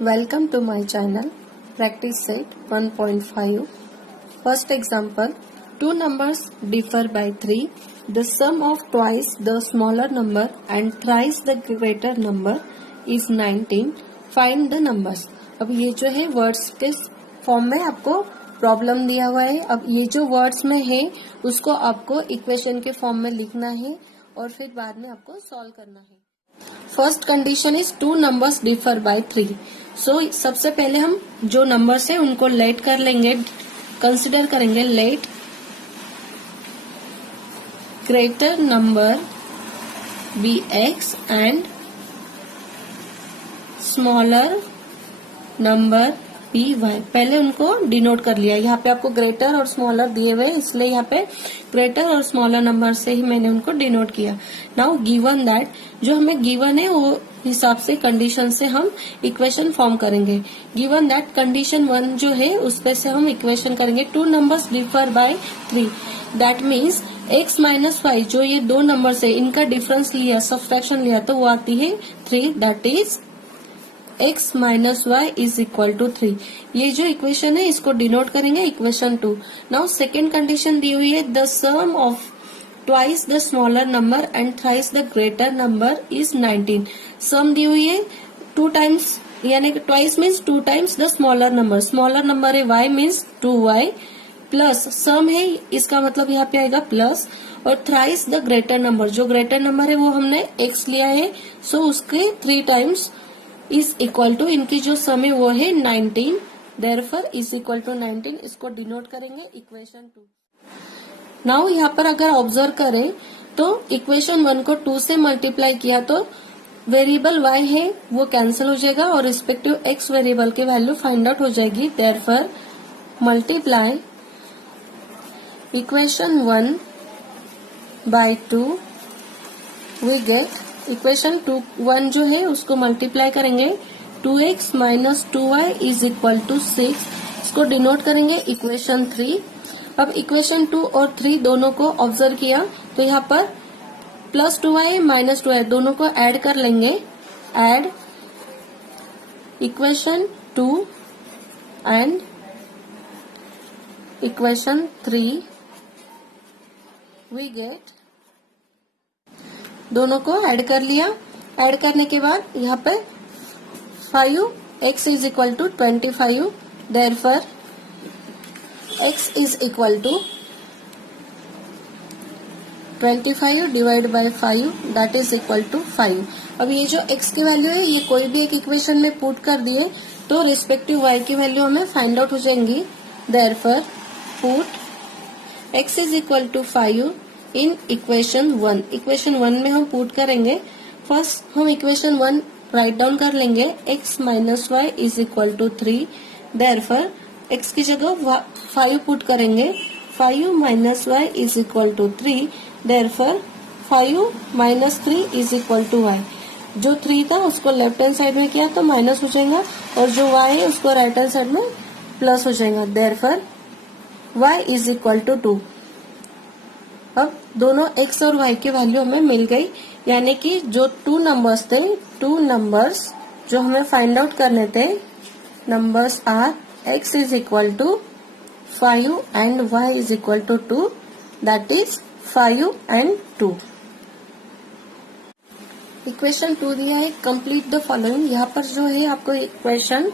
Welcome to my channel Practice Set 1.5. First example, two numbers differ by 3. The sum of twice the smaller number and thrice the greater number is 19. Find the numbers. अब ये जो है words के form में आपको problem दिया हुआ है. अब ये जो वर्ड्स में है उसको आपको इक्वेशन के फॉर्म में लिखना है और फिर बाद में आपको सॉल्व करना है. First condition is to numbers differ by 3. सो सबसे पहले हम जो नंबर्स है उनको लेट कर लेंगे, कंसिडर करेंगे. Let greater number be x and smaller number be Y. पहले उनको डिनोट कर लिया. यहाँ पे आपको ग्रेटर और स्मॉलर दिए हुए इसलिए यहाँ पे ग्रेटर और स्मॉलर नंबर से ही मैंने उनको डिनोट किया. नाउ गिवन दैट, जो हमें गिवन है वो हिसाब से कंडीशन से हम इक्वेशन फॉर्म करेंगे. गिवन दैट कंडीशन 1 जो है उस पे से हम इक्वेशन करेंगे. Two numbers differ by 3. That means x minus Y, जो ये दो नंबर्स है इनका डिफरेंस लिया, सब्सट्रैक्शन लिया तो वो आती है 3. That is x minus Y is equal to 3. ये जो इक्वेशन है इसको डिनोट करेंगे इक्वेशन 2. नाउ सेकेंड कंडीशन दी हुई है the sum of twice the smaller number and thrice the greater number is 19. Sum दी हुई है 2 टाइम्स, यानी कि twice means 2 times the smaller number. Smaller number है y means 2y plus sum है, इसका मतलब यहाँ पे आएगा प्लस, और थ्राइस द ग्रेटर नंबर, जो ग्रेटर नंबर है वो हमने x लिया है सो उसके 3 टाइम्स इज इक्वल टू, इनकी जो सम है वो है 19. Therefore is equal to 19. इसको डिनोट करेंगे इक्वेशन 2. नाउ यहाँ पर अगर ऑब्जर्व करें तो इक्वेशन 1 को 2 से मल्टीप्लाई किया तो वेरिएबल y है वो कैंसिल हो जाएगा और रिस्पेक्टिव x वेरिएबल की वैल्यू फाइंड आउट हो जाएगी. Therefore multiply equation 1 by 2 we get equation 1 जो है उसको मल्टीप्लाई करेंगे. 2x minus 2y is equal to 6. इसको डिनोट करेंगे इक्वेशन 3. अब इक्वेशन 2 और 3 दोनों को ऑब्जर्व किया तो यहाँ पर प्लस 2y माइनस 2y दोनों को ऐड कर लेंगे. Add equation 2 and equation 3 we get, दोनों को ऐड कर लिया. ऐड करने के बाद यहाँ पे 5x is equal to 25. Therefore x is equal to 25 divide by 5 that is equal to 5. अब ये जो x की वैल्यू है ये कोई भी एक इक्वेशन में पुट कर दिए तो रिस्पेक्टिव y की वैल्यू हमें फाइंड आउट हो जाएंगी. Therefore put x is equal to 5 in equation 1. Equation 1 में हम पुट करेंगे. फर्स्ट हम इक्वेशन 1 राइट डाउन कर लेंगे. x minus Y is equal to 3. Therefore x की जगह 5 पुट करेंगे. 5 minus Y is equal to 3. Therefore 5 minus 3 is equal to y. जो 3 था उसको लेफ्ट हैंड साइड में किया तो माइनस हो जाएगा और जो y है उसको राइट हैंड साइड में प्लस हो जाएगा. Therefore y is equal to 2. अब दोनों x और y की वैल्यू हमें मिल गई, यानी कि जो 2 नंबर्स थे, 2 नंबर्स जो हमें फाइंड आउट करने थे, numbers are x is equal to 5 and y is equal to 2. That is 5 and 2. Equation 2 दिया है. Complete the following. यहाँ पर जो है आपको इक्वेशन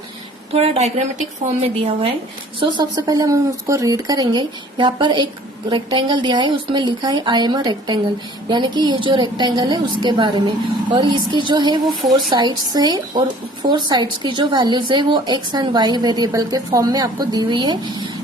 थोड़ा डायग्रामेटिक फॉर्म में दिया हुआ है. सो सबसे पहले हम उसको रीड करेंगे. यहाँ पर एक रेक्टेंगल दिया है, उसमें लिखा है आई एम अ रेक्टेंगल, यानी कि ये जो रेक्टेंगल है उसके बारे में. और इसकी जो है वो 4 साइड्स है और 4 साइड्स की जो वैल्यूज है वो x एंड y वेरिएबल के फॉर्म में आपको दी हुई है.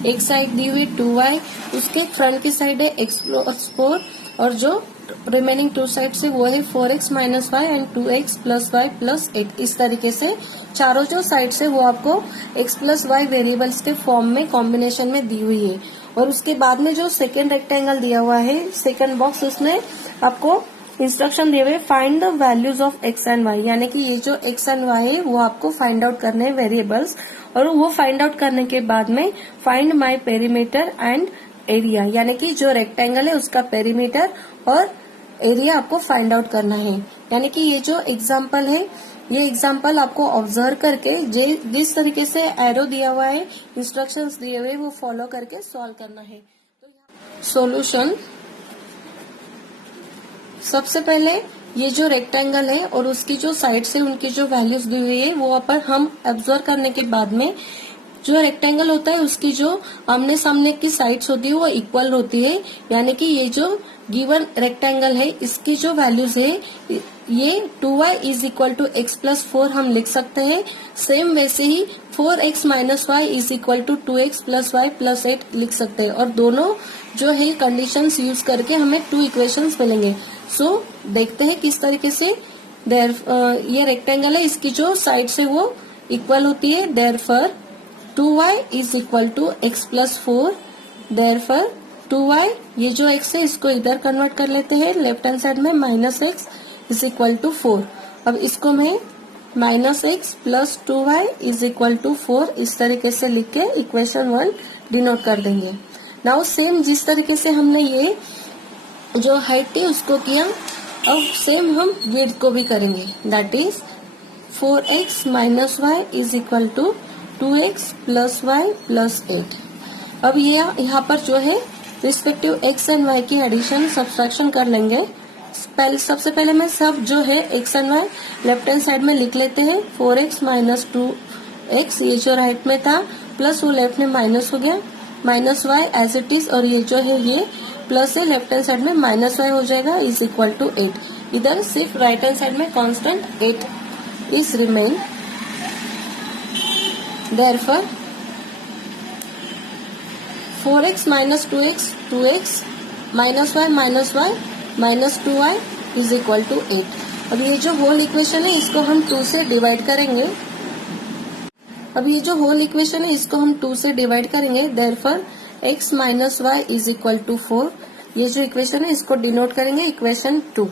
एक साइड दी हुई 2y, उसके फ्रंट की साइड है x प्लस 4 और जो रिमेनिंग 2 साइड्स है वो है 4x minus Y and 2x plus Y plus 8. इस तरीके से चारों जो साइड्स है वो आपको x प्लस वाई वेरिएबल्स के फॉर्म में कॉम्बिनेशन में दी हुई है. और उसके बाद में जो सेकेंड रेक्टेंगल दिया हुआ है, सेकेंड बॉक्स, उसने आपको इंस्ट्रक्शन दिए हुए find the values of x and y, यानी कि ये जो x एंड y है वो आपको फाइंड आउट करने हैं वेरिएबल्स. और वो फाइंड आउट करने के बाद में find my perimeter and area, यानी कि जो रेक्टेंगल है उसका पेरीमीटर और एरिया आपको फाइंड आउट करना है. यानी कि ये जो एग्जाम्पल है ये एग्जाम्पल आपको ऑब्जर्व करके जिस तरीके से एरो दिया हुआ है, इंस्ट्रक्शंस दिए हुए, वो फॉलो करके सॉल्व करना है। सॉल्यूशन, सबसे पहले ये जो रेक्टेंगल है और उसकी जो साइड्स है उनकी जो वैल्यूज दी हुई है वो पर हम ऑब्जर्व करने के बाद में जो रेक्टेंगल होता है उसकी जो आमने सामने की साइड्स होती है वो इक्वल होती है, यानी कि ये जो गिवन रेक्टेंगल है इसकी जो वैल्यूज है ये 2y is equal to X plus 4 हम लिख सकते हैं। सेम वैसे ही 4x minus Y is equal to 2x plus Y plus 8 लिख सकते हैं, और दोनों जो है कंडीशंस यूज करके हमें 2 इक्वेशंस मिलेंगे। सो देखते हैं किस तरीके से ये रेक्टेंगल है, इसकी जो साइड्स है वो इक्वल होती है। Therefore 2y is equal to X plus 4। Therefore 2y, ये जो x है इसको इधर कन्वर्ट कर लेते हैं लेफ्ट हैंड साइड में, minus x is equal to 4। अब इसको मैं minus x plus 2y is equal to 4 इस तरीके से लिख के इक्वेशन 1 डिनोट कर देंगे। नाउ सेम जिस तरीके से हमने ये जो हाइट थी उसको किया, अब सेम हम विड्थ को भी करेंगे। That is 4x minus Y is equal to 2x plus Y plus 8। अब ये यहाँ पर जो है रिस्पेक्टिव x एंड y की एडिशन सब्सट्रैक्शन कर लेंगे। सबसे पहले मैं सब जो है x and y left hand side में लिख लेते हैं। 4x माइनस 2x ये जो राइट में था प्लस वो लेफ्ट में माइनस हो गया, minus y as it is, और ये जो है ये प्लस है लेफ्ट हैंड साइड में माइनस y हो जाएगा इज इक्वल टू 8। इधर सिर्फ राइट हैंड साइड में constant 8 is remain. Therefore 4x minus 2x 2x minus y minus 2y is equal to 8। अब ये जो होल इक्वेशन है इसको हम 2 से डिवाइड करेंगे। Therefore x minus y is equal to 4। ये जो इक्वेशन है इसको डिनोट करेंगे इक्वेशन 2।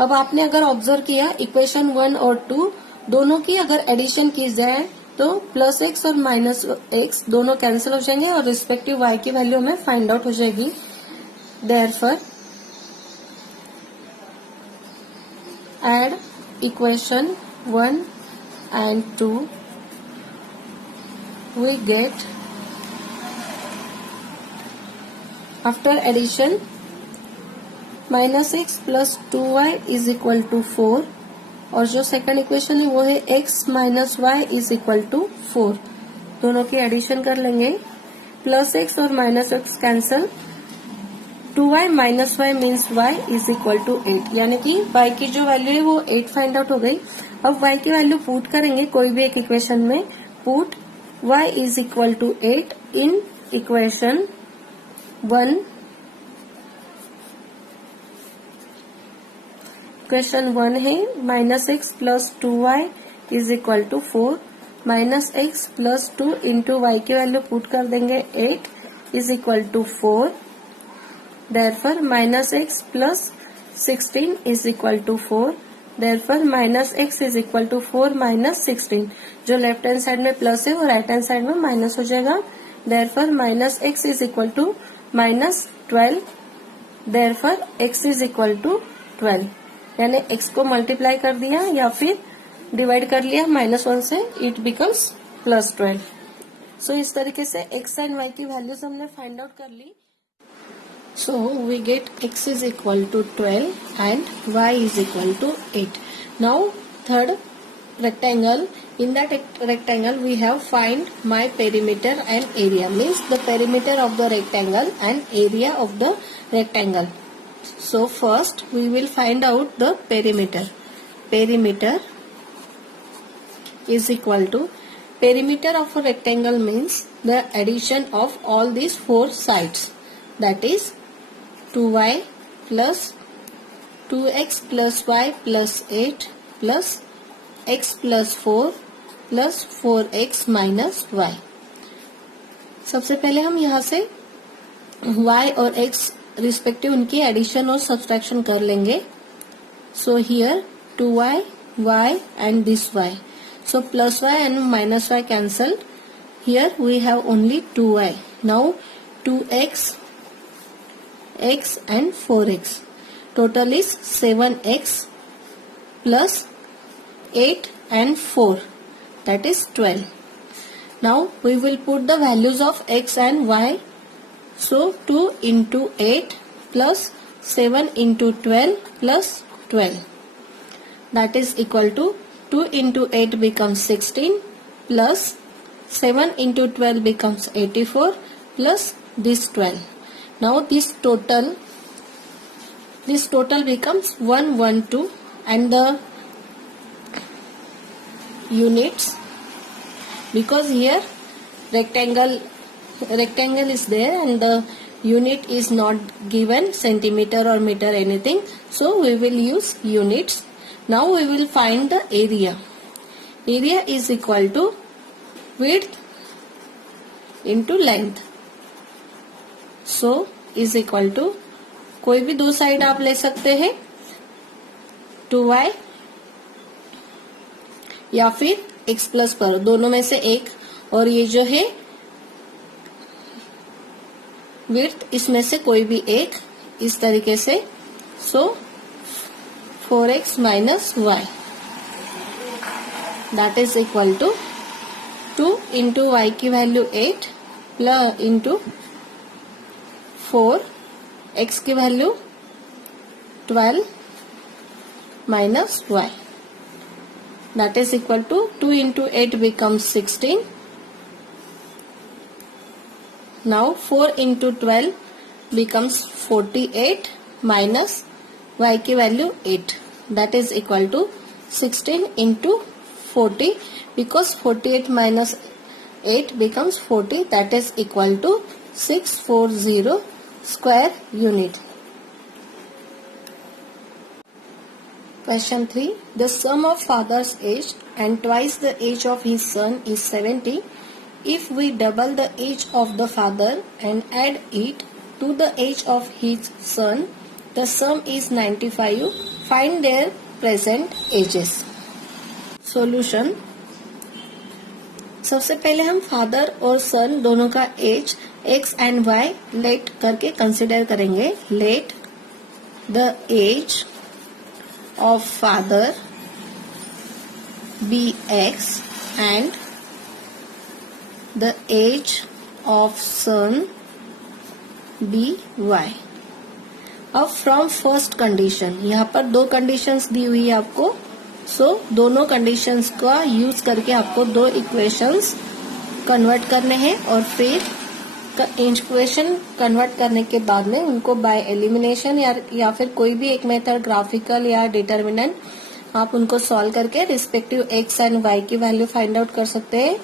अब आपने अगर ऑब्जर्व किया इक्वेशन 1 और 2 दोनों की अगर एडिशन की जाए तो प्लस x और माइनस x दोनों कैंसिल हो जाएंगे और रिस्पेक्टिव y की वैल्यू हमें फाइंड आउट हो जाएगी। Therefore add equation 1 and 2 we get, after addition, minus x plus 2y is equal to 4, और जो सेकंड इक्वेशन है वो है x minus Y is equal to 4। दोनों की एडिशन कर लेंगे, प्लस x और minus x cancel, 2y minus y means y is equal to 8, यानी कि y की जो वैल्यू है वो 8 फाइंड आउट हो गई। अब y की वैल्यू पुट करेंगे कोई भी एक इक्वेशन में, put y is equal to 8 in equation 1। Equation 1 है minus x plus 2y is equal to 4, minus x plus 2 into y की वैल्यू पुट कर देंगे 8 is equal to 4। Therefore minus x plus 16 is equal to 4। Therefore minus x is equal to 4 minus 16, जो left hand side में plus है वो right hand side में minus हो जाएगा। Therefore minus x is equal to minus 12। Therefore x is equal to 12, यानी x को multiply कर दिया या फिर डिवाइड कर लिया -1 से, इट बिकम्स प्लस 12। सो इस तरीके से x एंड y की वैल्यूज हमने फाइंड आउट कर ली। So we get x is equal to 12 and y is equal to 8। Now third rectangle, in that rectangle we have find my perimeter and area, means the perimeter of the rectangle and area of the rectangle. So first we will find out the perimeter. Perimeter is equal to, perimeter of a rectangle means the addition of all these 4 sides, that is 2y plus 2x plus y plus 8 plus x plus 4 plus 4x minus y। सबसे पहले हम यहाँ से y और x respective उनकी addition और subtraction कर लेंगे। So here 2y, y and this y, so plus y and minus y cancel, here we have only 2y। now 2x, x and 4x, total is 7x plus 8 and 4, that is 12. Now we will put the values of x and y. So 2 into 8 plus 7 into 12 plus 12, that is equal to 2 into 8 becomes 16 plus 7 into 12 becomes 84 plus this 12. Now this total becomes 112, and the units, because here rectangle is there and the unit is not given centimeter or meter anything, so we will use units. Now we will find the area. Area is equal to width into length, so is equal to, कोई भी दो side आप ले सकते हैं, 2y या फिर x plus पर, दोनों में से एक, और ये जो है विड्थ, इसमें से कोई भी एक, इस तरीके से. So 4x minus y, that is equal to 2 into y की वैल्यू 8 प्लस इंटू 4, x की value 12 minus y, that is equal to 2 into 8 becomes 16. Now 4 into 12 becomes 48 minus y की value 8, that is equal to 16 into 40, because 48 minus 8 becomes 40, that is equal to 640 square unit. Question 3. The sum of father's age and twice the age of his son is 70. If we double the age of the father and add it to the age of his son, the sum is 95. Find their present ages. Solution. सबसे पहले हम father और son दोनों का age x and y let करके consider करेंगे. Let the age of father be x and the age of son be y. अब from first condition, यहाँ पर दो कंडीशंस दी हुई है आपको, सो दोनों कंडीशंस का यूज करके आपको दो इक्वेशंस कन्वर्ट करने हैं, और फिर इक्वेशन कन्वर्ट करने के बाद में उनको बाय एलिमिनेशन या फिर कोई भी एक मेथड, ग्राफिकल या डिटर्मिनेंट, आप उनको सॉल्व करके रिस्पेक्टिव एक्स एंड वाई की वैल्यू फाइंड आउट कर सकते हैं.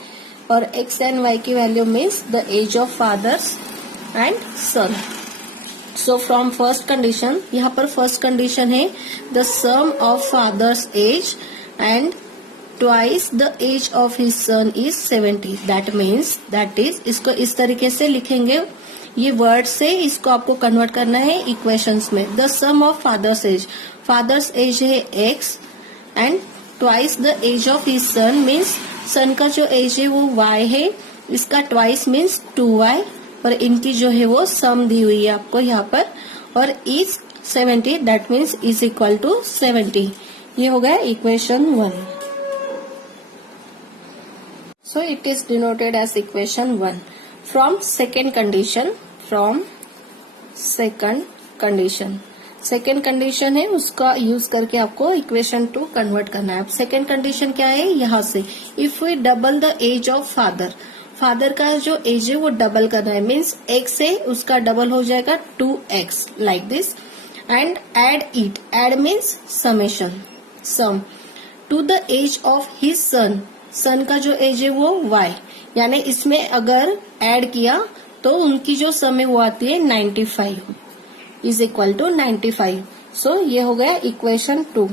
और एक्स एंड वाई की value means the age of fathers and son. So from first condition, यहाँ पर फर्स्ट कंडीशन है the sum of fathers age and twice the age of his son is 70. That means, that is, इसको इस तरीके से लिखेंगे, ये word से इसको आपको कन्वर्ट करना है इक्वेशंस में. The sum of fathers age है x and twice the age of his son means son का जो एज है वो y है, इसका ट्वाइस मीन्स 2y, और इनकी जो है वो सम दी हुई है आपको यहाँ पर, और is 70, that means is equal to 70. ये हो गया इक्वेशन 1. So it is denoted as equation 1. From second condition है, उसका यूज करके आपको इक्वेशन 2 कन्वर्ट करना है. अब सेकेंड कंडीशन क्या है, यहाँ से if we double the age of father का जो एज है वो डबल करना है, मीन्स x है उसका डबल हो जाएगा 2x, like this, and add means summation, sum to the age of his son का जो एज है वो y, यानी इसमें अगर ऐड किया तो उनकी जो सम है वो आती है 95, इज इक्वल टू 95. सो ये हो गया इक्वेशन 2.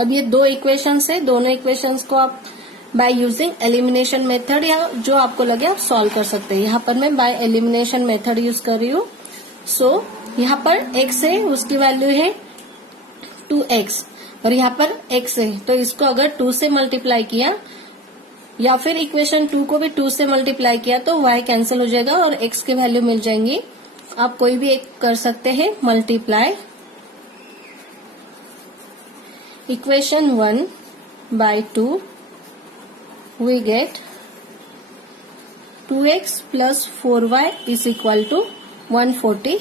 अब ये दो इक्वेशंस है, दोनों इक्वेशंस को आप बाय यूजिंग एलिमिनेशन मेथड या जो आपको लगे आप सॉल्व कर सकते हैं. यहाँ पर मैं बाय एलिमिनेशन मेथड यूज कर रही हूँ. सो यहाँ पर x है, उसकी वैल्यू है 2x, और यहाँ पर x है, तो इसको अगर 2 से मल्टीप्लाई किया या फिर इक्वेशन 2 को भी 2 से मल्टीप्लाई किया तो y कैंसिल हो जाएगा और x की वैल्यू मिल जाएंगी. आप कोई भी एक कर सकते हैं multiply. Equation 1 by 2, we get 2x plus 4y is equal to 140.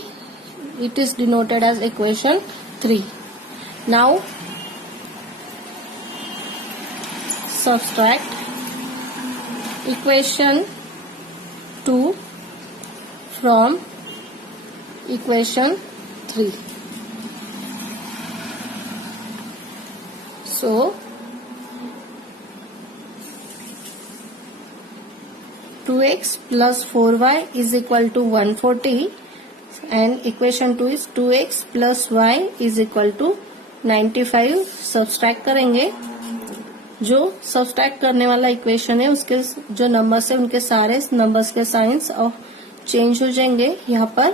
It is denoted as equation 3. Now subtract equation 2 from equation 3. So 2x plus 4y is equal to 140 and equation 2 is 2x plus y is equal to 95. Subtract करेंगे, जो subtract करने वाला equation है उसके जो numbers है उनके सारे नंबर्स के साइंस और चेंज हो जाएंगे. यहाँ पर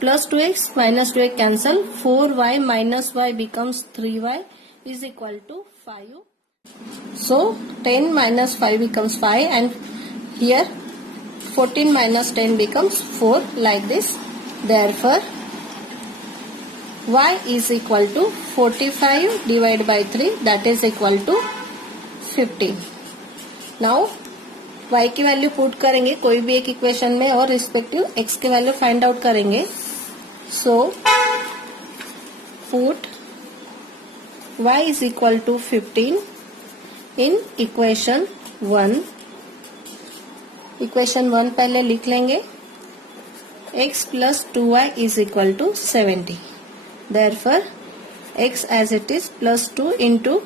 plus 2x minus 2x cancel, 4y minus y becomes 3y is equal to 5. So 10 minus 5 becomes 5 and here 14 minus 10 becomes 4, like this. Therefore y is equal to 45 divided by 3, that is equal to 15. Now y की value put करेंगे कोई भी एक equation में और respective x की value find out करेंगे. So put y is equal to 15 in equation 1. Equation 1 पहले लिख लेंगे. x plus 2y is equal to 70. Therefore x as it is plus 2 into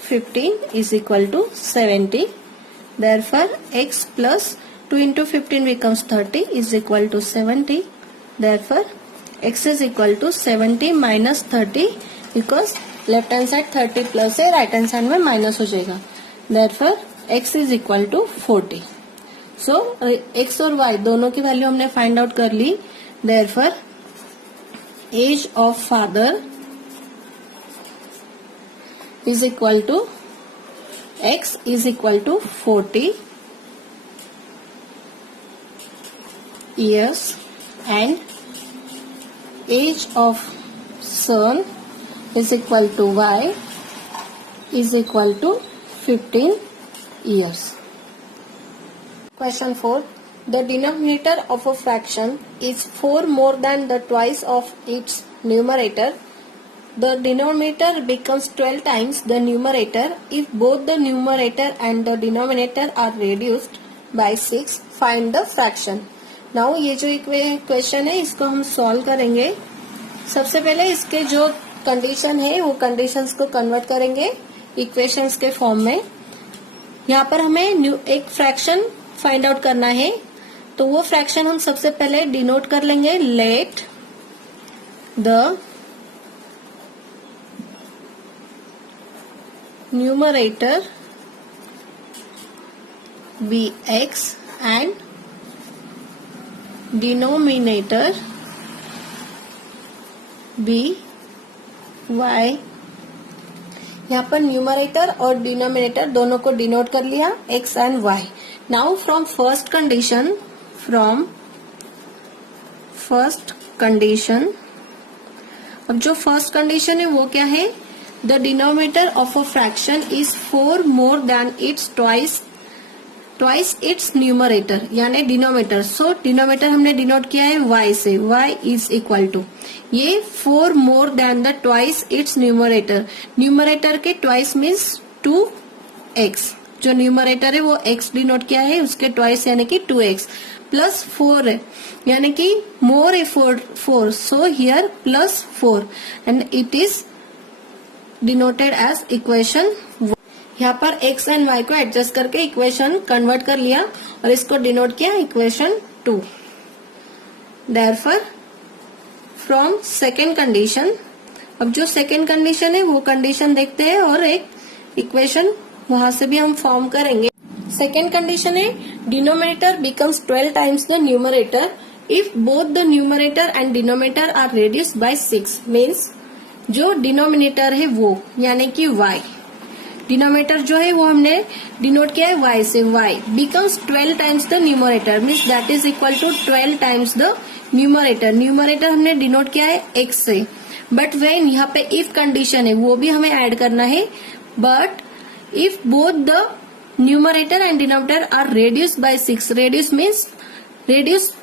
15 is equal to 70. Therefore x plus 2 into 15 becomes 30 is equal to 70. Therefore x is equal to 70 minus 30 because left hand side 30 plus है, right hand side में minus हो जाएगा. Therefore x is equal to 40. So x और y दोनों की value हमने find out कर ली. Therefore age of father is equal to x is equal to 40 years and age of son is equal to y is equal to 15 years. Question 4. The denominator of a fraction is 4 more than the twice of its numerator. The denominator becomes 12 times the numerator if both the numerator and the denominator are reduced by 6. Find the fraction. Now ये जो equation है इसको हम solve करेंगे. सबसे पहले इसके जो कंडीशन है वो कंडीशंस को कन्वर्ट करेंगे इक्वेशंस के फॉर्म में. यहाँ पर हमें एक फ्रैक्शन फाइंड आउट करना है, तो वो फ्रैक्शन हम सबसे पहले डिनोट कर लेंगे. Let the numerator be x and denominator be y. यहाँ पर न्यूमरेटर और डिनोमिनेटर दोनों को डिनोट कर लिया x and y. Now from first condition, अब जो फर्स्ट कंडीशन है वो क्या है? The denominator of a fraction is 4 more than it's twice its numerator, यानी डिनोमिनेटर. सो डिनोमिनेटर हमने डिनोट किया है y से. y इज इक्वल टू ये 4 more than the twice its numerator. Numerator के ट्वाइस मीन्स 2x. जो न्यूमरेटर है वो x डिनोट किया है, उसके ट्वाइस यानी कि 2x प्लस 4 है, यानी कि मोर है 4. So here plus 4 and it is denoted as equation. यहाँ पर x एंड y को एडजस्ट करके इक्वेशन कन्वर्ट कर लिया और इसको डिनोट किया equation 2. Therefore from second condition, अब जो सेकेंड कंडीशन है वो कंडीशन देखते हैं और एक इक्वेशन वहां से भी हम फॉर्म करेंगे. सेकेंड कंडीशन है denominator becomes 12 times the numerator if both the numerator and denominator are reduced by 6. Means जो डिनोमिनेटर है वो यानी कि y, डिनोमिनेटर जो है वो हमने डिनोट किया है y से. y becomes 12 times the numerator means that is equal to 12 times the numerator. Numerator हमने डिनोट किया है x से, बट वेन यहाँ पे इफ कंडीशन है वो भी हमें ऐड करना है. But if both the numerator and denominator are reduced by 6, reduce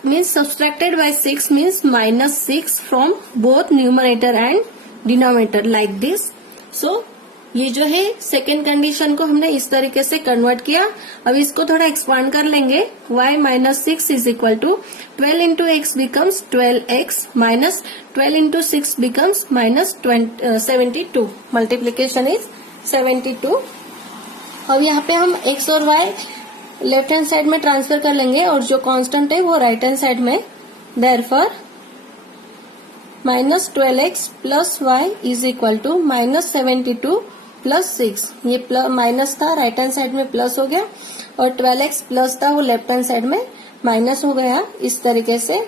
means subtracted by 6 means minus 6 from both numerator and denominator like this. So ये जो है सेकेंड कंडीशन को हमने इस तरीके से कन्वर्ट किया. अब इसको थोड़ा एक्सपांड कर लेंगे. y minus 6 is equal to 12 into x becomes 12x minus 12 into 6 becomes minus 72. Multiplication is 72. अब यहाँ पे हम x और y लेफ्ट हैंड साइड में ट्रांसफर कर लेंगे और जो कांस्टेंट है वो राइट हैंड साइड में. Therefore minus 12x plus y is equal to minus 72 plus 6. ये माइनस था, राइट हैंड साइड में प्लस हो गया, और 12x प्लस था वो लेफ्ट हैंड साइड में माइनस हो गया. इस तरीके से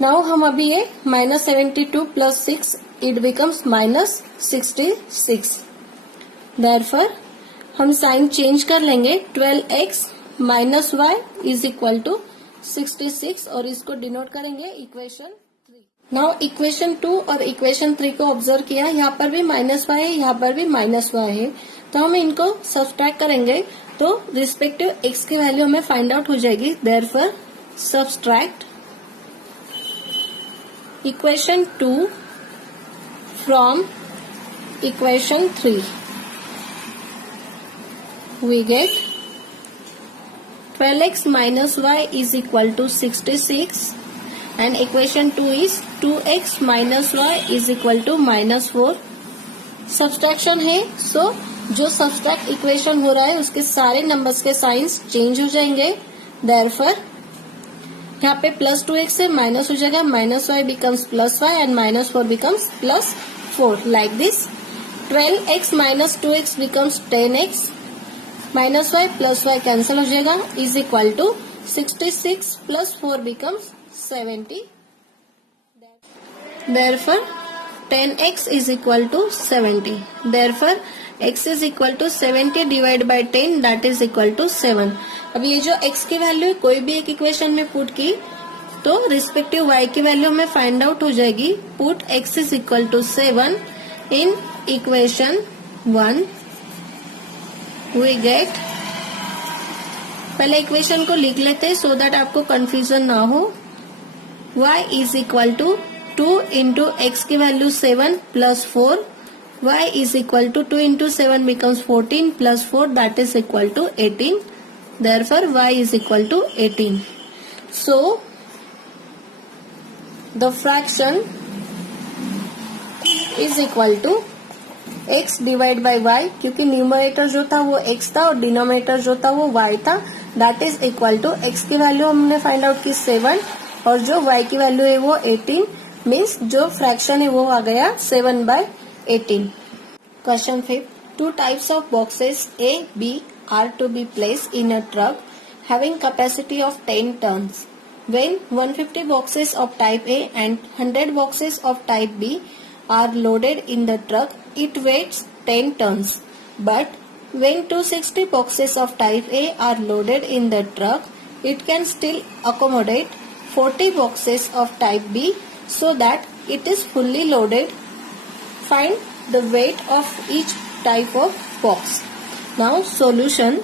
नाउ हम अभी ये minus 72 plus 6 it becomes minus 66. Therefore हम साइन चेंज कर लेंगे. 12x minus Y is equal to 66 और इसको डिनोट करेंगे इक्वेशन 3. नाउ इक्वेशन 2 और इक्वेशन 3 को ऑब्जर्व किया. यहाँ पर भी माइनस वाई है, यहाँ पर भी माइनस वाई है, तो हम इनको सब्सट्रैक्ट करेंगे तो रिस्पेक्टिव x की वैल्यू हमें फाइंड आउट हो जाएगी. Therefore subtract equation 2 from equation 3. We get 12x minus y is equal to 66 and equation 2 is 2x minus y is equal to minus 4. Subtraction है, सो जो सब्सट्रैक्ट इक्वेशन हो रहा है उसके सारे नंबर्स के साइंस चेंज हो जाएंगे. देयरफॉर यहाँ पे प्लस 2x से माइनस हो जाएगा, minus y becomes plus y and minus 4 becomes plus 4 like this. 12x minus 2x becomes 10x, minus y plus y cancel हो जाएगा, is equal to 66 plus 4 becomes 70. Therefore 10x is equal to 70. Therefore x is equal to 70 divide by 10 that is equal to 7. अब ये जो x की value है कोई भी एक इक्वेशन में पुट की तो रिस्पेक्टिव y की वैल्यू हमें फाइंड आउट हो जाएगी. Put x is equal to 7 in equation 1. We get, पहले इक्वेशन को लिख लेते हैं सो दैट आपको कंफ्यूजन ना हो. y is equal to 2 into x की value 7 plus 4. y is equal to 2 into 7 becomes 14 plus 4 that is equal to 18. Therefore y is equal to 18. So the fraction is equal to x divide by y, क्योंकि numerator जो था वो x था और denominator जो था वो y था. That is equal to x की वैल्यू हमने फाइंड आउट की 7 और जो y की वैल्यू है वो 18. मीन्स जो फ्रैक्शन है वो आ गया 7/18. Question 5. 2 types of boxes A, B are to be placed in a truck having capacity of 10 tons. When 150 boxes of type A and 100 boxes of type B are loaded in the truck, it weighs 10 tons. But when 260 boxes of type A are loaded in the truck, it can still accommodate 40 boxes of type B so that it is fully loaded. Find the weight of each type of box. Now solution.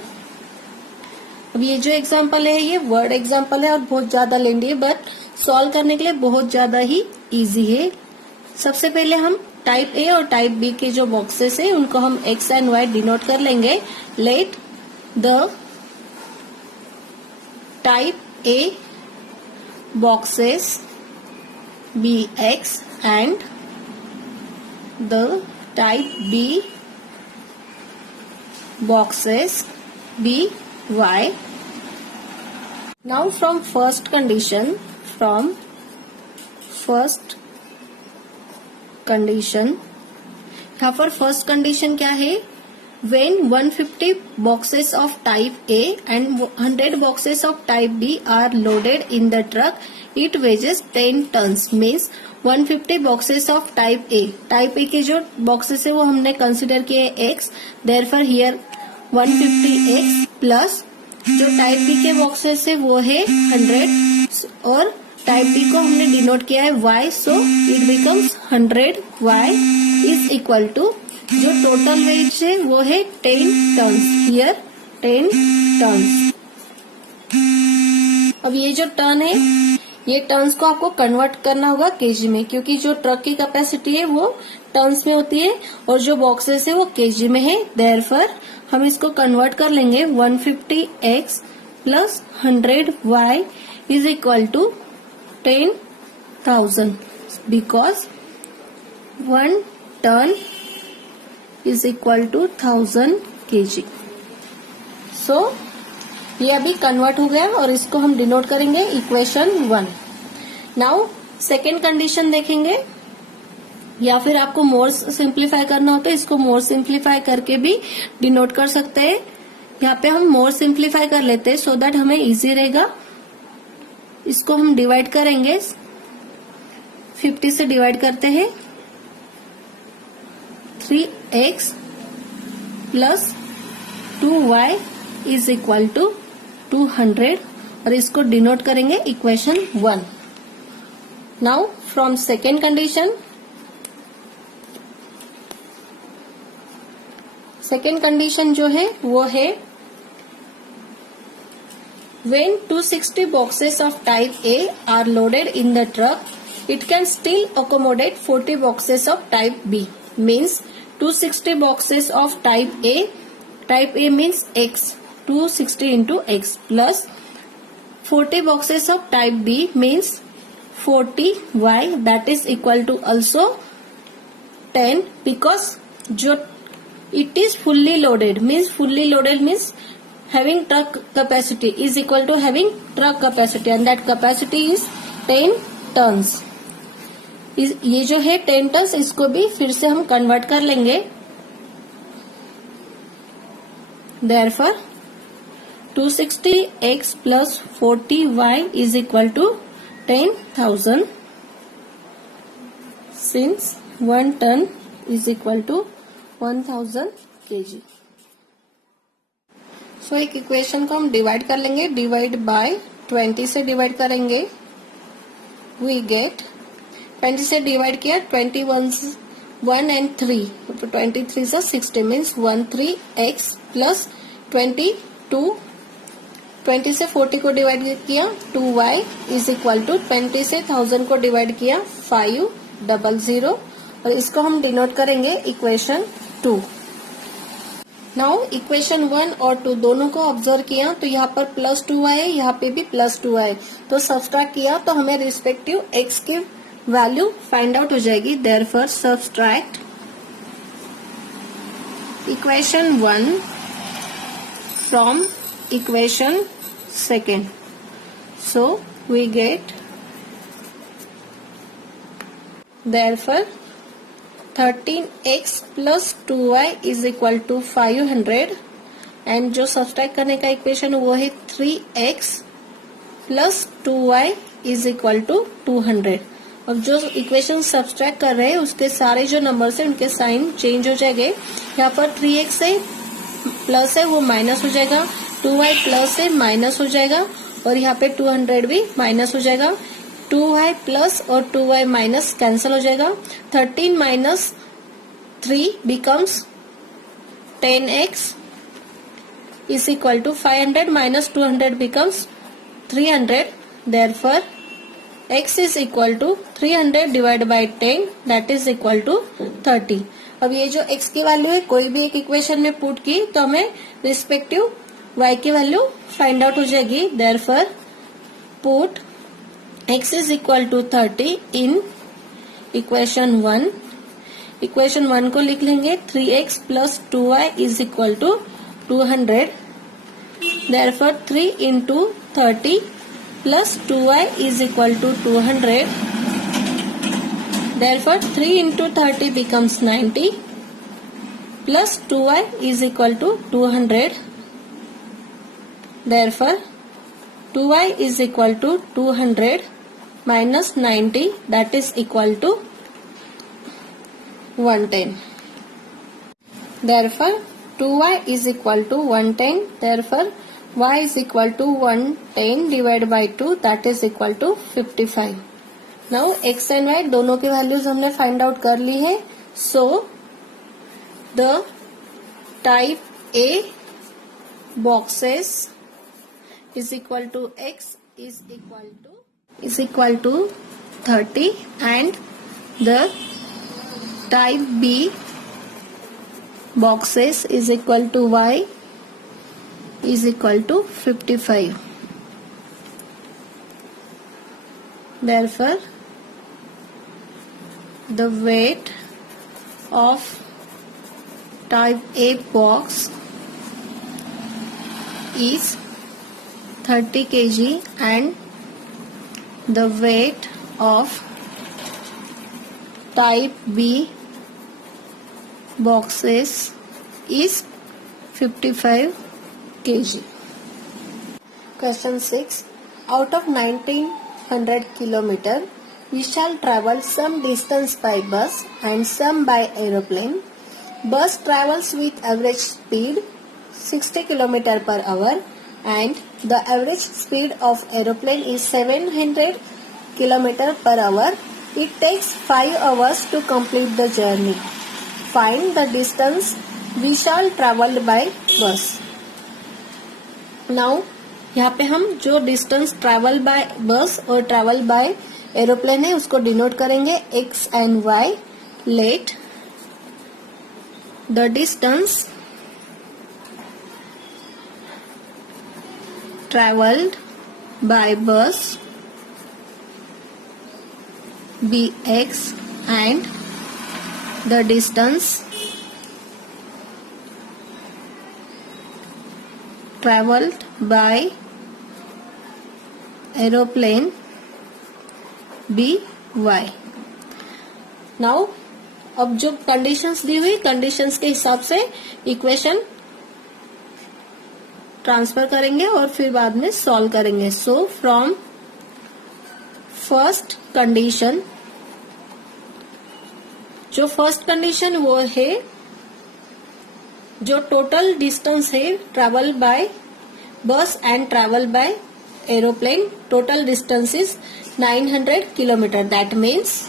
अब ये जो example है ये word example है और बहुत ज्यादा लेंदी है, बट सॉल्व करने के लिए बहुत ज्यादा ही इजी है. सबसे पहले हम टाइप ए और टाइप बी के जो बॉक्सेस है उनको हम एक्स एंड वाई डिनोट कर लेंगे. Let the type A boxes be x and the type B boxes be y. Now from first condition, यहाँ पर फर्स्ट कंडीशन क्या है? When 150 boxes of type A and 100 boxes of type B are loaded in the truck, it weighs 10 tons. Means 150 boxes of type A. Type A के जो boxes है वो हमने consider किए X. Therefore here 150X plus जो type B के boxes है वो है 100 और टाइप बी को हमने डिनोट किया है y, so it becomes 100y is equal to जो टोटल वेट है वो है 10 टर्न्स, हियर 10 टर्न्स। अब ये जो टर्न है, ये टर्न्स को आपको कन्वर्ट करना होगा केजी में, क्योंकि जो ट्रक की कैपेसिटी है वो टर्न्स में होती है और जो बॉक्सेस है वो केजी में है। देयरफॉर हम इसको कन्वर्ट कर लेंगे 150x plus 100y is equal to 10,000 because 1 ton is equal to 1000 kg। So ये अभी कन्वर्ट हो गया और इसको हम डिनोट करेंगे इक्वेशन 1। नाउ सेकेंड कंडीशन देखेंगे, या फिर आपको मोर सिंप्लीफाई करना हो तो इसको मोर सिंप्लीफाई करके भी डिनोट कर सकते हैं। यहाँ पे हम मोर सिंप्लीफाई कर लेते हैं सो दैट हमें इजी रहेगा। इसको हम डिवाइड करेंगे, 50 से डिवाइड करते हैं, 3x plus 2y is equal to 200 और इसको डिनोट करेंगे equation 1। Now from second condition, second condition जो है वो है when 260 boxes of type A are loaded in the truck, it can still accommodate 40 boxes of type B. Means 260 boxes of type A means X, 260 into X plus 40 boxes of type B means 40Y, that is equal to also 10 because जो it is fully loaded means having truck capacity is equal to having truck capacity and that capacity is 10 tons। ये जो है 10 tons, इसको भी फिर से हम convert कर लेंगे। Therefore 260x plus 40y is equal to 10,000 since 1 ton is equal to 1000 kg। सो एक इक्वेशन को हम डिवाइड कर लेंगे, डिवाइड बाय 20 से डिवाइड करेंगे, वी गेट 20 से डिवाइड किया 21 1 एंड 3 तो 23 से 60 मीन्स 13x प्लस 22 20 से 40 को डिवाइड किया 2y इज इक्वल टू 20 से 1000 को डिवाइड किया 500 और इसको हम डिनोट करेंगे इक्वेशन 2। नाउ इक्वेशन 1 और 2 दोनों को ऑब्जर्व किया तो यहाँ पर +2y है, यहाँ पे भी +2y, तो सब्सट्रैक्ट किया तो हमें रिस्पेक्टिव x की वैल्यू फाइंड आउट हो जाएगी। Therefore subtract equation 1 from equation 2, so we get therefore 13x plus 2y is equal to 500 and जो सब्सट्रैक्ट करने का इक्वेशन वो है 3x plus 2y is equal to 200। अब जो इक्वेशन सब्सट्रैक्ट कर रहे हैं उसके सारे जो नंबर्स हैं उनके साइन चेंज हो जाएंगे। यहाँ पर 3x है प्लस है वो माइनस हो जाएगा, 2y प्लस है माइनस हो जाएगा और यहाँ पे 200 भी माइनस हो जाएगा। 2y प्लस और 2y माइनस कैंसिल हो जाएगा। 13 minus 3 becomes 10x is equal to 500 minus 200 becomes 300। Therefore x is equal to 300 divide by 10 that is equal to 30। अब ये जो x की वैल्यू है कोई भी एक इक्वेशन में पुट की तो हमें रिस्पेक्टिव y की वैल्यू फाइंड आउट हो जाएगी। Therefore put x is equal to 30 in equation 1। Equation 1 को लिख लेंगे 3x plus 2y is equal to 200। Therefore 3 into 30 plus 2y is equal to 200। Therefore 3 into 30 becomes 90 plus 2y is equal to 200। Therefore 2y is equal to 200 minus 90 that is equal to 110। Therefore 2y is equal to 110। Therefore y is equal to 110 divided by 2 that is equal to 55। Now x and y दोनों की values हमने find out कर ली है। So the type A boxes is equal to X is equal to 30 and the type B boxes is equal to Y is equal to 55. Therefore, the weight of type A box is 30 kg and the weight of type B boxes is 55 kg. Question 6. Out of 1900 kilometer, we shall travel some distance by bus and some by aeroplane. Bus travels with average speed 60 km per hour and the average speed of aeroplane is 700 km per hour. It takes 5 hours to complete the journey. Find the distance we shall travel by bus. Now यहाँ पे हम जो distance travel by बस और travel by aeroplane है उसको denote करेंगे x and y. Let the distance traveled by bus be x and the distance traveled by aeroplane be y. Now अब जो कंडीशंस दी हुई कंडीशंस के हिसाब से इक्वेशन ट्रांसफर करेंगे और फिर बाद में सॉल्व करेंगे. सो फ्रॉम फर्स्ट कंडीशन, जो फर्स्ट कंडीशन वो है जो टोटल डिस्टेंस है ट्रैवल बाय बस and travel by aeroplane, total distance is 900 kilometre. That means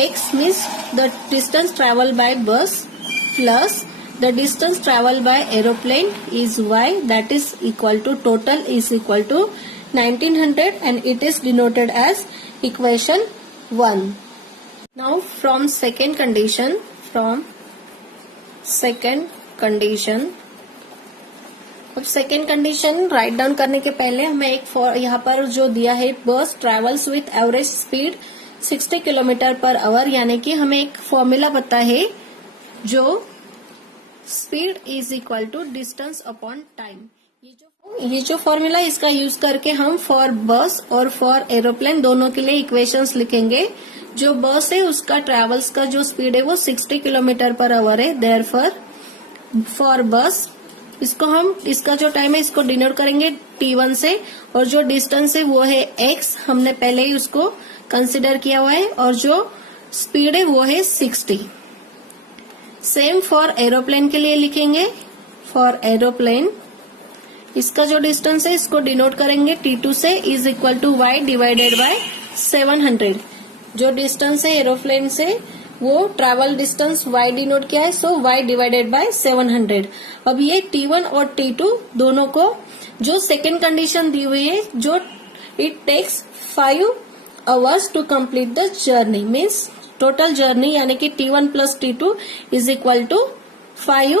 x means the distance traveled by bus plus the distance traveled by aeroplane is y, that is equal to total is equal to 1900 and it is denoted as equation 1. Now from second condition, अब second condition write down करने के पहले हमें एक यहाँ पर जो दिया है bus travels with average speed 60 kilometer per hour, यानी कि हमें एक फॉर्मूला पता है जो speed is equal to distance upon time. ये जो फॉर्मूला इसका यूज करके हम फॉर बस और फॉर एरोप्लेन दोनों के लिए इक्वेशंस लिखेंगे. जो बस है उसका ट्रेवल्स का जो स्पीड है वो 60 किलोमीटर पर आवर है. देयरफॉर फॉर बस इसको हम इसका जो टाइम है इसको डिनोट करेंगे t1 से और जो डिस्टेंस है वो है x, हमने पहले ही उसको कंसिडर किया हुआ है और जो स्पीड है वो है 60. सेम फॉर एरोप्लेन के लिए लिखेंगे. फॉर एरोप्लेन इसका जो डिस्टेंस है इसको डिनोट करेंगे t2 से is equal to y divided by 700. जो डिस्टेंस है एरोप्लेन से वो ट्रैवल डिस्टेंस y डिनोट किया है, सो y डिवाइडेड बाय 700. अब ये t1 और t2 दोनों को जो सेकेंड कंडीशन दी हुई है जो it takes 5 hours to complete the journey, means total journey यानी कि t1 plus t2 is equal to 5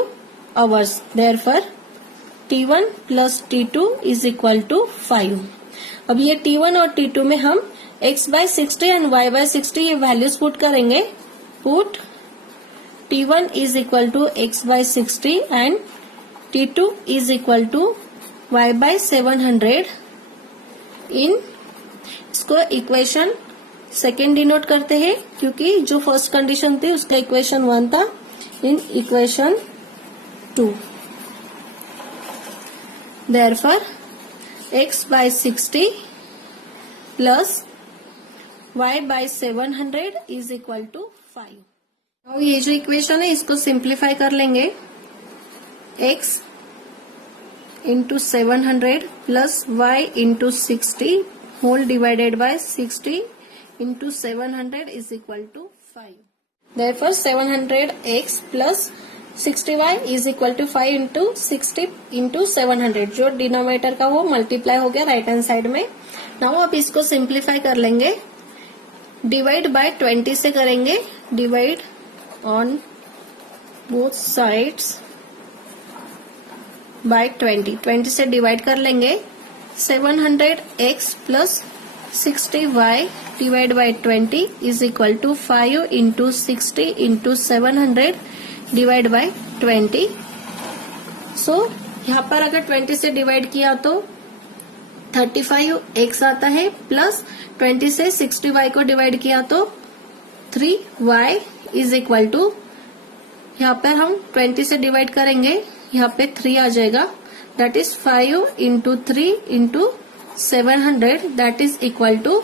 hours. Therefore t1 plus t2 is equal to 5. अब ये t1 और t2 में हम x by 60 and y by 60 ये values put करेंगे. Put t1 is equal to x by 60 and t2 is equal to y by 700 इन इसको equation second denote करते हैं क्योंकि जो फर्स्ट कंडीशन थी उसका इक्वेशन 1 था. In equation 2 therefore x by 60 plus y by 700 is equal to 5. अब ये जो इक्वेशन है इसको सिंप्लीफाई कर लेंगे. x into 700 plus y into 60 whole divided by 60 into 700 is equal to 5. Therefore 700x plus 60y is equal to 5 into 60 into 700, जो denominator का वो मल्टीप्लाई हो गया राइट हैंड साइड में। नाउ अब इसको सिंप्लीफाई कर लेंगे, डिवाइड बाय 20 से करेंगे, divide on both sides by 20 से डिवाइड कर लेंगे। 700x plus 60y divide by 20 is equal to 5 into 60 into 700 divide by 20। So यहाँ पर अगर 20 से डिवाइड किया तो 35x आता है, प्लस 20 से 60y को डिवाइड किया तो 3y इज इक्वल टू, यहाँ पर हम 20 से डिवाइड करेंगे, यहाँ पे 3 आ जाएगा, that is 5 into 3 into 700, that is equal to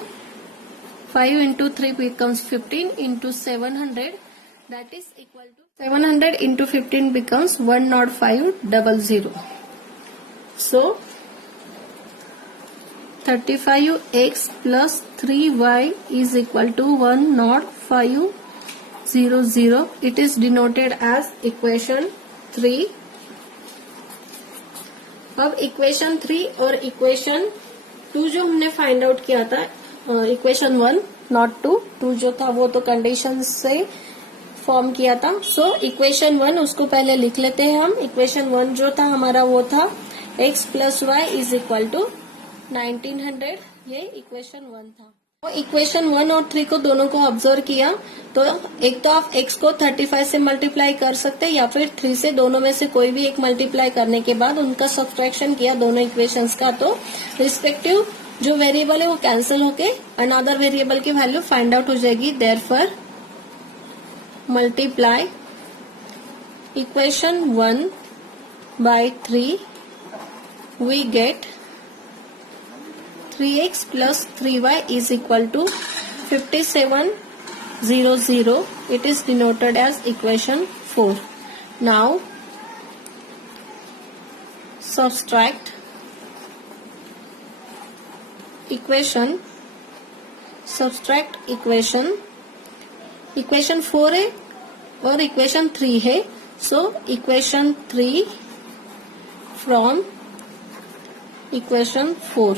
5 into 3 becomes 15 into 700, that is equal to 700 into 15 becomes 10500. So 35x plus 3y is equal to 10500. It is denoted as equation 3. अब इक्वेशन 3 और equation 2 जो हमने find out किया था, equation 1 not 2 जो था वो तो कंडीशन से फॉर्म किया था। सो इक्वेशन 1 उसको पहले लिख लेते हैं हम। इक्वेशन 1 जो था हमारा वो था x plus y is equal to 1900, ये इक्वेशन 1 था। तो इक्वेशन 1 और 3 को दोनों को ऑब्जर्व किया तो एक तो आप x को 35 से मल्टीप्लाई कर सकते हैं या फिर 3 से, दोनों में से कोई भी एक मल्टीप्लाई करने के बाद उनका सब्ट्रैक्शन किया दोनों इक्वेशंस का, तो रिस्पेक्टिव जो वेरिएबल है वो कैंसिल होके अनदर वेरिएबल की वैल्यू फाइंड आउट हो जाएगी। Therefore multiply equation 1 by 3, we get 3x plus 3y is equal to 5700. It is denoted as equation 4. Now subtract equation 4 है और इक्वेशन 3 है। So equation 3 from equation 4।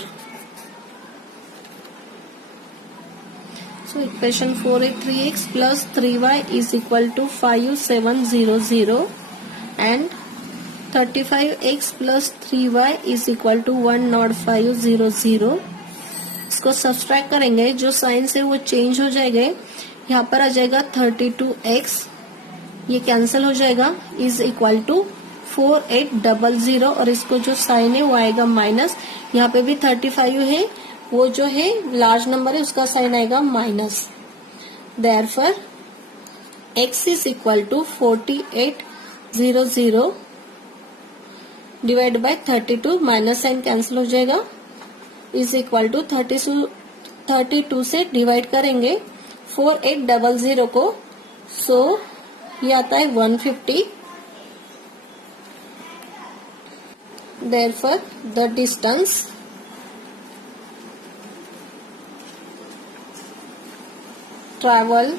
So equation 4 है 3x plus 3y is equal to 5700 and 35x plus 3y is equal to 10500। इसको subtract करेंगे, जो science है वो change हो जाएंगे, यहाँ पर आ जाएगा 32x, ये कैंसिल हो जाएगा, इज इक्वल टू 4800 और इसको जो साइन है वो आएगा माइनस। यहाँ पे भी 35 है, वो जो है लार्ज नंबर है उसका साइन आएगा minus. Therefore x is equal to 4800 divide by 32, minus sign cancel हो जाएगा, इज इक्वल टू 32 से डिवाइड करेंगे 4800 को, सो ये आता है 150। Therefore the distance travel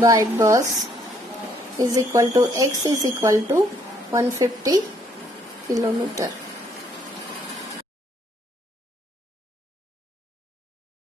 by bus is equal to x is equal to 150 kilometer.